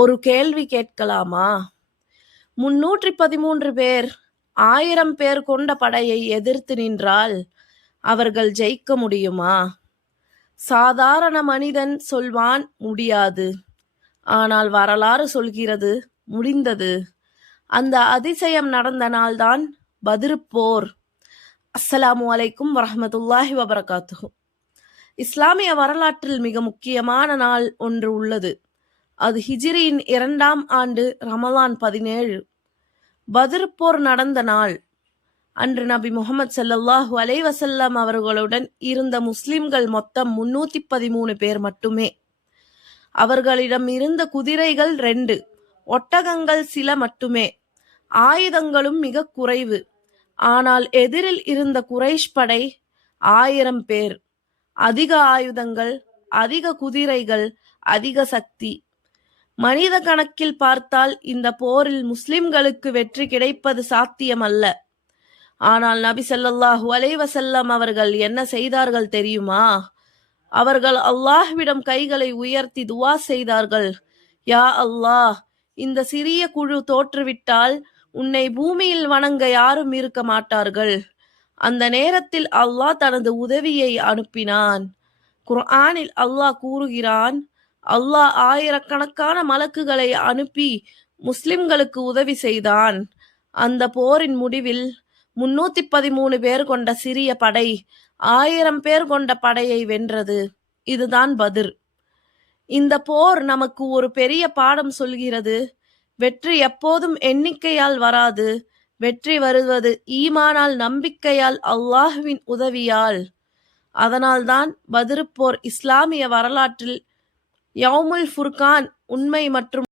ஒரு கேள்வி கேட்கலாமா? 313 பேர் 1000 பேர் கொண்ட படையை எதிர்த்து நின்றால் அவர்கள் ஜெயிக்க முடியுமா? சாதாரண மனிதன் சொல்வான் முடியாது. ஆனால் வரலாறு சொல்கிறது முடிந்தது. அந்த அதிசயம் நடந்த நாள்தான் பத்ர் போர். அஸ்ஸலாமு அலைக்கும் வரஹ்மத்துல்லாஹி வபரகாத்துஹு. இஸ்லாமிய வரலாற்றில் மிக முக்கியமான நாள் ஒன்று உள்ளது. அது ஹிஜ்ரியின் 2ஆம் ஆண்டு ரமலான் 17. பத்ர் போர் நடந்த நாள். அன்று நபி முஹம்மது ஸல்லல்லாஹு அலைஹி வஸல்லம் அவர்களுடன் இருந்த முஸ்லிம்கள் மொத்தம் 313 பேர் மட்டுமே. அவர்களிடம் இருந்த குதிரைகள் 2, ஒட்டகங்கள் சில மட்டுமே. ஆயுதங்களும் மிக குறைவு. ஆனால் எதிரில் இருந்த குறைஷ் படை 1000 பேர். அதிக ஆயுதங்கள், அதிக குதிரைகள், அதிக சக்தி. மனித கணக்கில் பார்த்தால் இந்த போரில் முஸ்லிம்களுக்கு வெற்றி கிடைப்பது சாத்தியமல்ல. ஆனால் நபி ஸல்லல்லாஹு அலைஹி வஸல்லம் அவர்கள் என்ன செய்தார்கள் தெரியுமா? அவர்கள் அல்லாஹ்விடம் கைகளை உயர்த்தி துவா செய்தார்கள். யா அல்லாஹ், இந்த சிறிய குழு தோற்றுவிட்டால் உன்னை பூமியில் வணங்க யாரும் இருக்க மாட்டார்கள். அந்த நேரத்தில் அல்லாஹ் தனது உதவியை அனுப்பினான். குர்ஆனில் அல்லாஹ் கூறுகிறான், அல்லாஹ் ஆயிரக்கணக்கான மலக்குகளை அனுப்பி முஸ்லிம்களுக்கு உதவி செய்தான். அந்த போரின் முடிவில் 313 பேர் கொண்ட சிறிய படை 1000 பேர் கொண்ட படையை வென்றது. இதுதான் பத்ர். இந்த போர் நமக்கு ஒரு பெரிய பாடம் சொல்கிறது. வெற்றி எப்போதும் எண்ணிக்கையால் வராது. வெற்றி வருவது ஈமானால், நம்பிக்கையால், அல்லாஹ்வின் உதவியால். அதனால்தான் பத்ர் போர் இஸ்லாமிய வரலாற்றில் யௌமுல் ஃபுர்கான், உண்மை மற்றும்